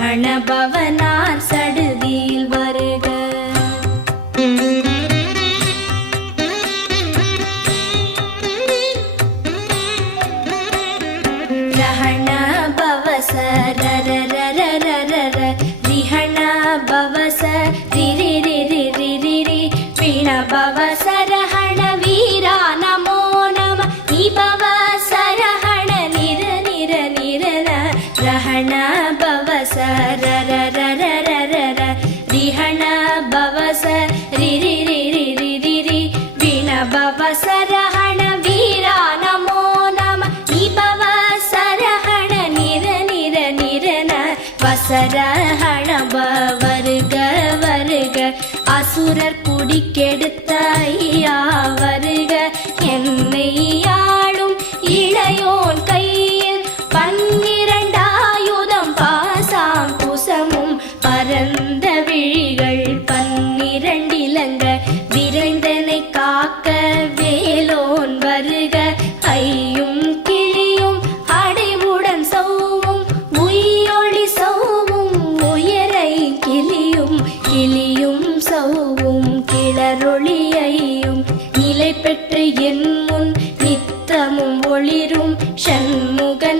गणभवना அசர ஹணப வருக. வருக அசுரர் குடிக்கெடுத்த ഷൺമുഖൻ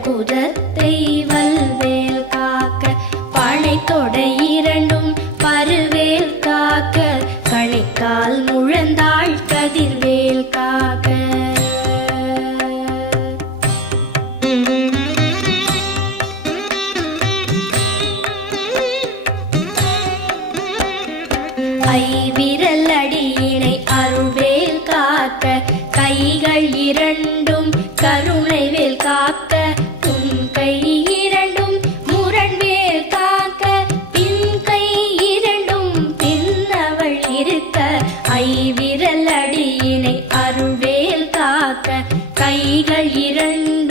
குதத்தை வல்வேல் காக்க பனை காக்க கைகள் இரண்டு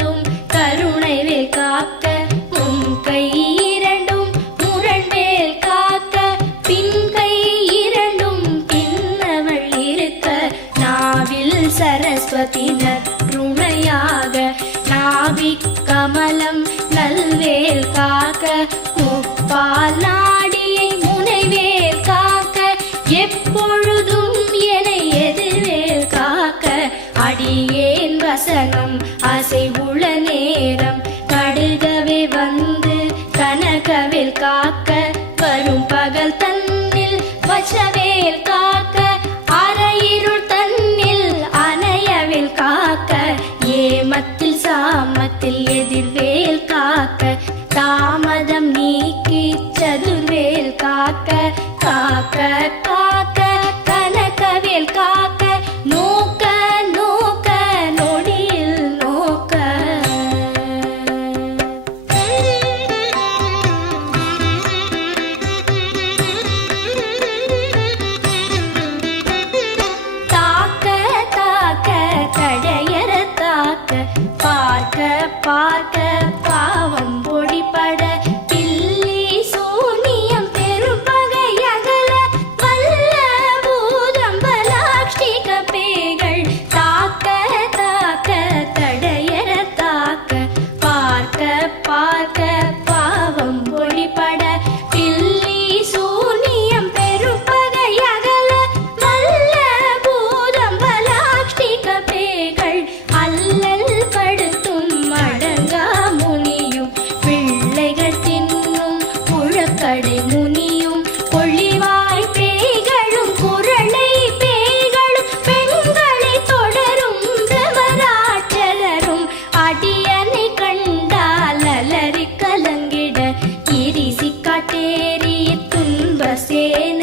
llena.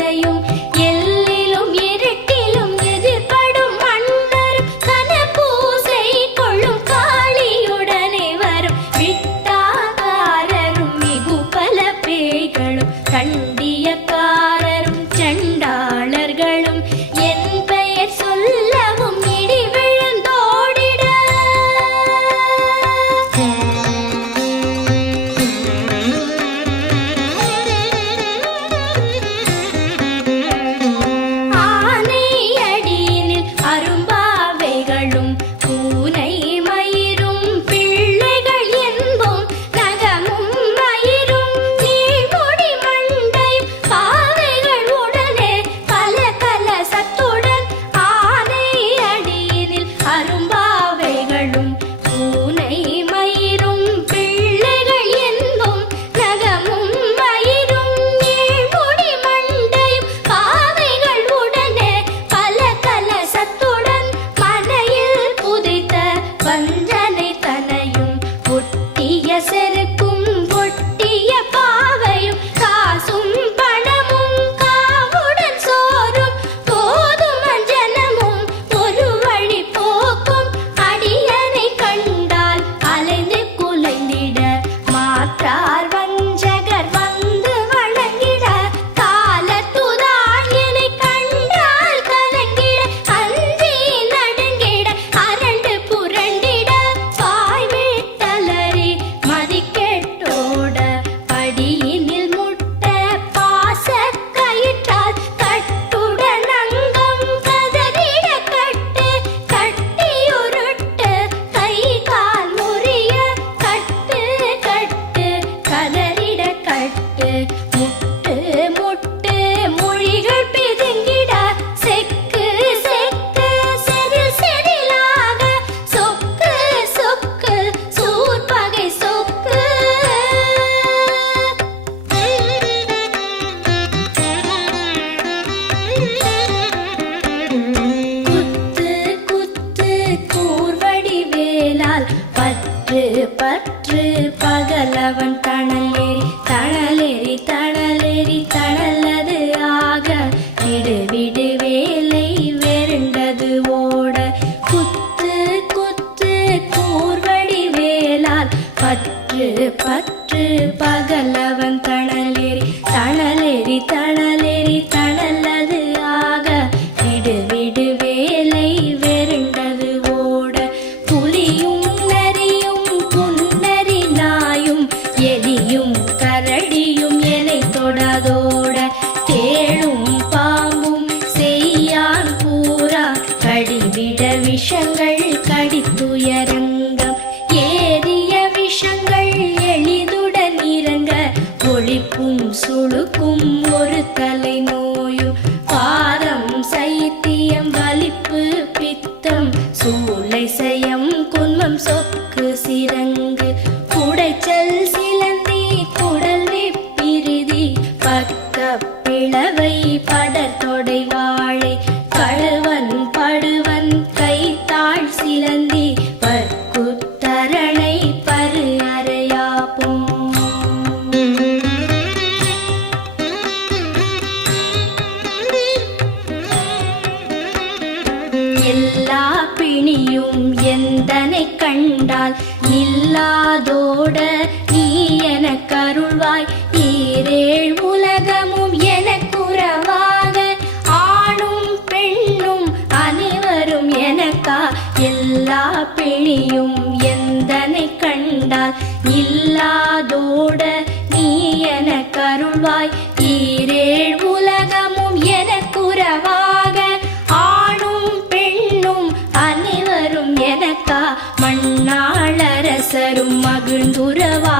மண்ணாளரசரும் மகிழ்ந்துறவா?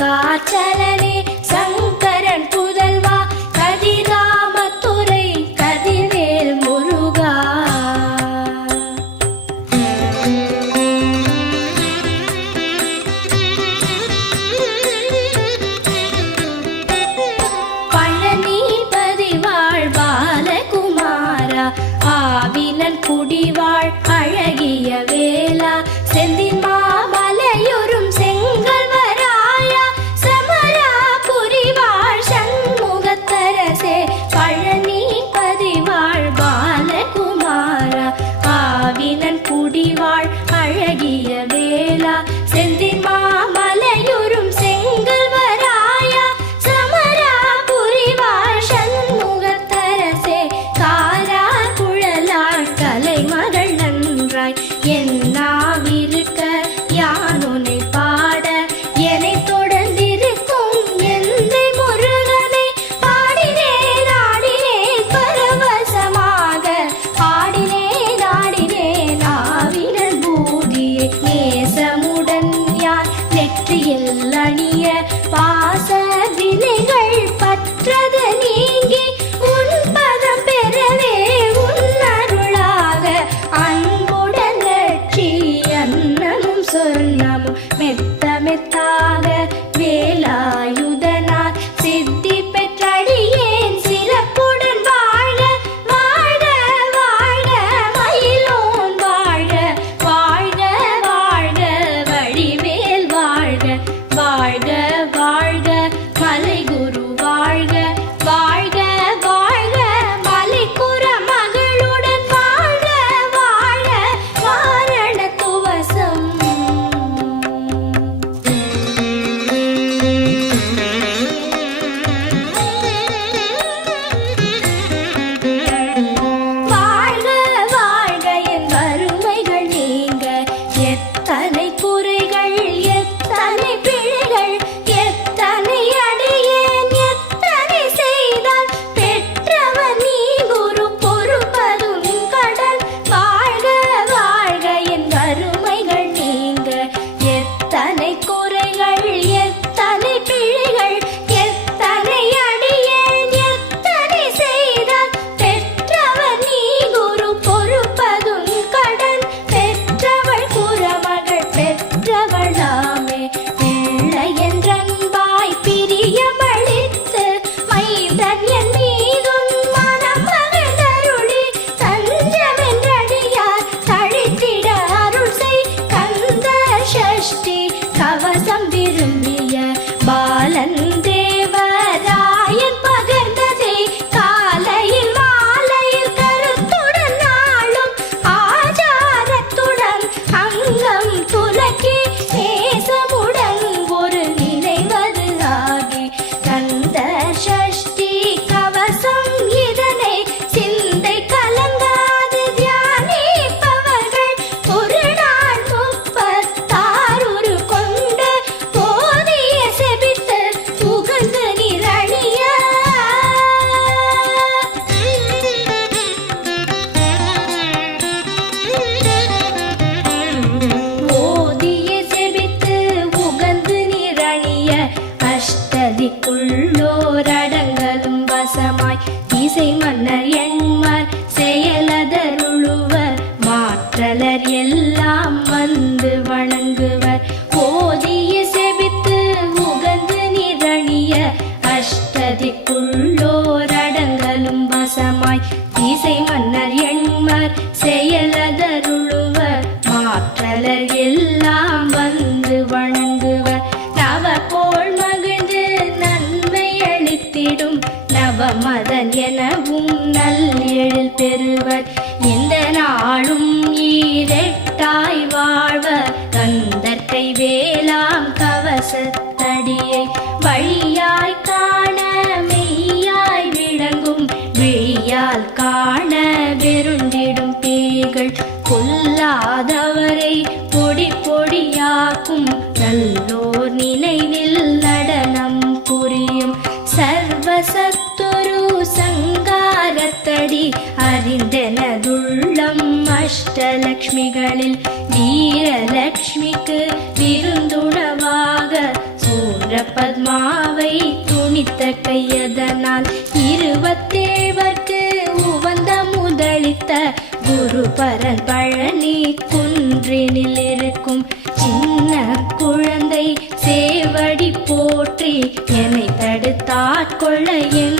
காற்றலை తెలియవేలా సెంతిమా என அஷ்டலக்ஷ்மிகளில் வீரலக்ஷ்மிக்கு விருந்துணவாக. சூர பத்மாவை துணித்த கையதனால் இருபத்தேவர்க்கு உவந்த முதலித்த குரு பரன் பழனி குன்றினில் இருக்கும் சின்ன குழந்தை சேவடி போற்றி என்னை தடுத்தாட்கொள்ள என்